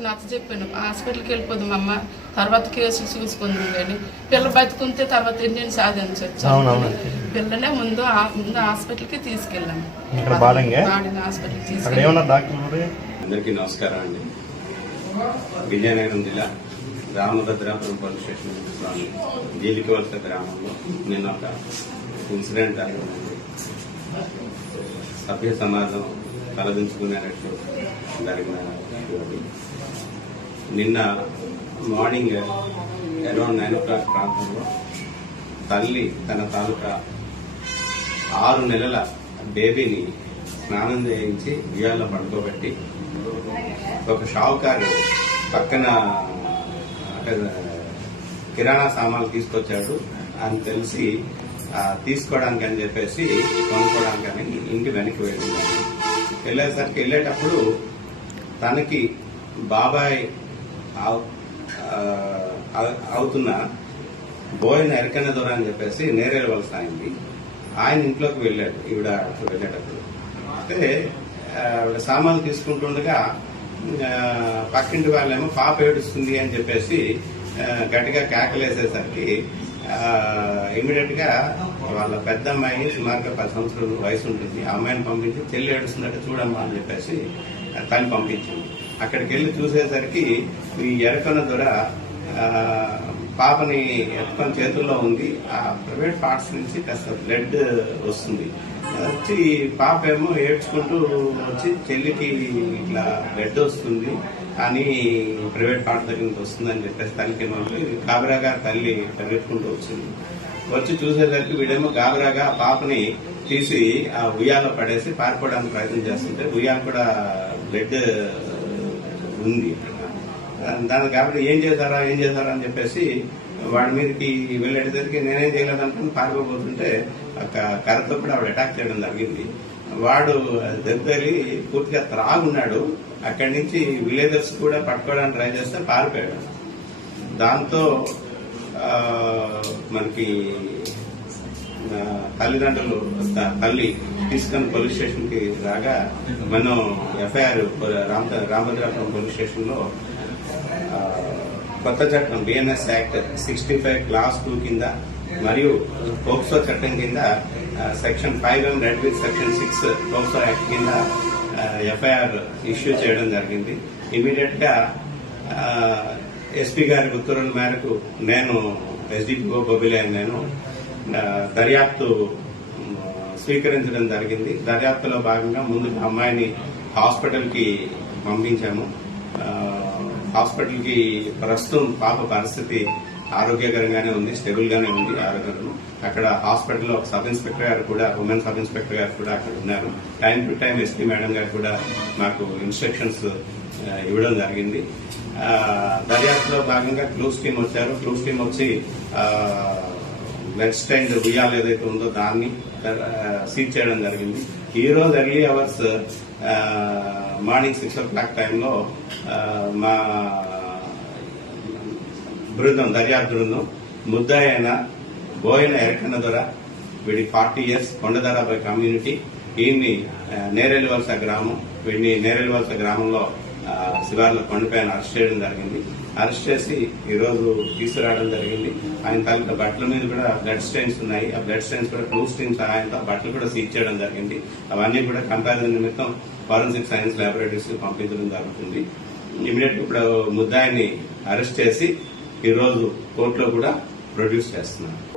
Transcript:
నచ్చ చెప్పాను హాస్పిటల్కి వెళ్ళిపోదాం అమ్మ తర్వాత కేసులు చూసుకుందాం కానీ పిల్ల బతుకుంటే తర్వాత ఎన్ని సాధించవచ్చు. పిల్లనే ముందు ఆ- ముందు హాస్పిటల్కి తీసుకెళ్ళాము. హాస్పిటల్కి అక్కడ తీసుకెళ్ళాము. ఏమన్నా డాక్టర్ మరి? అందరికీ నమస్కారం అండి. విజయనగరం జిల్లా రామభద్రాపురం పోలీస్ స్టేషన్ జీలికి వలస గ్రామంలో నిన్న ఒక ఇన్సిడెంట్ సభ్య సమాజం తలదించుకునేటట్టు జరిగిన నిన్న morning around nine o'clock ప్రాంతంలో తల్లి తన తాలూకా ఆరు నెలల బేబీని స్నానం చేయించి ఉయ్యాల్లో పడుకోబెట్టి ఒక షావుకారు పక్కన కిరాణా సామాన్లు తీసుకొచ్చాడు. అని తెలిసి తీసుకోవడానికి అని చెప్పేసి కొనుక్కోవడానికి అని ఇంటి వెనక్కి వెళ్ళింది. వెళ్ళేసరికి వెళ్ళేటప్పుడు తనకి బాబాయ్ అవుతున్న బోయిన ఎరకన్న దొర అని చెప్పేసి నేరేళ్ళవలసి అయింది. ఆయన ఇంట్లోకి వెళ్ళాడు ఈవిడ వెళ్ళేటప్పుడు. అయితే ఆవిడ సామాన్లు తీసుకుంటుండగా పక్కింటి వాళ్ళేమో పాప ఏడుస్తుంది అని చెప్పేసి గట్టిగా కేకలేసేసరికి ఇమీడియట్గా వాళ్ళ పెద్ద అమ్మాయి సుమారుగా పది సంవత్సరాల వయసు ఉంటుంది ఆ అమ్మాయిని పంపించి చెల్లి ఏడుస్తున్నట్టు చూడమ్మా అని చెప్పేసి తను పంపించింది. అక్కడికి వెళ్ళి చూసేసరికి ఈ ఎరకొన దొర పాపని ఎత్తుకొని చేతుల్లో ఉంది. ఆ ప్రైవేట్ పార్ట్స్ నుంచి కాస్త బ్లడ్ వస్తుంది. వచ్చి పాప ఏమో ఏడ్చుకుంటూ వచ్చి చెల్లికి ఇట్లా బ్లడ్ వస్తుంది. కానీ ప్రైవేట్ పార్ట్ దగ్గర నుంచి వస్తుందని చెప్పేసి తల్లికి ఏమో కాబరాగా తల్లి పరిగెత్తుకుంటూ వచ్చింది. వచ్చి చూసేసరికి వీడేమో గాబరాగా పాపని తీసి ఆ ఉయ్యాలో పడేసి పారిపోవడానికి ప్రయత్నం చేస్తుంటే ఉయ్యాల కూడా బ్లడ్ ఉంది. దాని కాబట్టి ఏం చేశారా ఏం చేశారా అని చెప్పేసి వాడి మీదకి వెళ్ళేటసరికి నేనేం చేయలేదనుకుని పారిపోతుంటే ఒక కర్రతో కూడా ఆవిడ అటాక్ చేయడం జరిగింది. వాడు దగ్గరి పూర్తిగా త్రాగున్నాడు. అక్కడి నుంచి విలేజర్స్ కూడా పట్టుకోవడానికి ట్రై చేస్తే పారిపోయాడు. దాంతో మనకి తల్లిదండ్రులు తల్లి తీసుకొని పోలీస్ స్టేషన్కి రాగా మనం ఎఫ్ఐఆర్ రామభద్రాపురం పోలీస్ స్టేషన్లో కొత్త చట్టం BNS act sixty five clause two కింద మరియు పోక్సో చట్టం కింద section five and read with section six POCSO act కింద ఎఫ్ఐఆర్ ఇష్యూ చేయడం జరిగింది. ఇమీడియట్గా ఎస్పీ గారి ఉత్తర్వుల మేరకు నేను ఎస్డిపిఓ బొబిలే నేను దర్యాప్తు స్వీకరించడం జరిగింది. దర్యాప్తులో భాగంగా ముందు అమ్మాయిని హాస్పిటల్కి పంపించాము. హాస్పిటల్కి ప్రస్తుతం పాప పరిస్థితి ఆరోగ్యకరంగానే ఉంది స్టేబుల్ గానే ఉంది ఆరోగ్యం అక్కడ హాస్పిటల్లో ఒక సబ్ ఇన్స్పెక్టర్ గారు కూడా ఉమెన్ సబ్ ఇన్స్పెక్టర్ గారు కూడా అక్కడ ఉన్నారు. Time to time SP madam గారు కూడా మాకు ఇన్స్ట్రక్షన్స్ ఇవ్వడం జరిగింది. దర్యాప్తులో భాగంగా క్లూస్ టీమ్ వచ్చారు. క్లూస్ టీమ్ వచ్చి బ్లడ్ స్టైన్ ఉయ్యాలు ఏదైతే ఉందో దాన్ని సీజ్ చేయడం జరిగింది. ఈ రోజు early hours morning six o'clock టైంలో మా బృందం దర్యాప్తు బృందం ముద్దాయన బోయన ఎరకన్న దొర వీడి ఫార్టీ ఇయర్స్ కొండదరాబాయ్ కమ్యూనిటీ ఈయన్ని నేరెల్వలస గ్రామం వీడిని నేరెల్వలస గ్రామంలో శివార్ల కొండపైన అరెస్ట్ చేయడం జరిగింది. అరెస్ట్ చేసి ఈరోజు తీసుకురావడం జరిగింది. ఆయన తాలూకా బట్టల మీద కూడా బ్లడ్ స్టెయిన్స్ ఉన్నాయి. ఆ బ్లడ్ స్టెయిన్స్ కూడా టూ స్టెయిన్స్ సహాయంతో ఆ బట్టలు కూడా సీజ్ చేయడం జరిగింది. అవన్నీ కూడా కంపారిజన్ నిమిత్తం ఫారెన్సిక్ సైన్స్ ల్యాబొరేటరీస్ పంపించడం జరుగుతుంది. ఇమీడియట్ ఇప్పుడు ముద్దాయిని అరెస్ట్ చేసి ఈరోజు కోర్టులో కూడా ప్రొడ్యూస్ చేస్తున్నారు.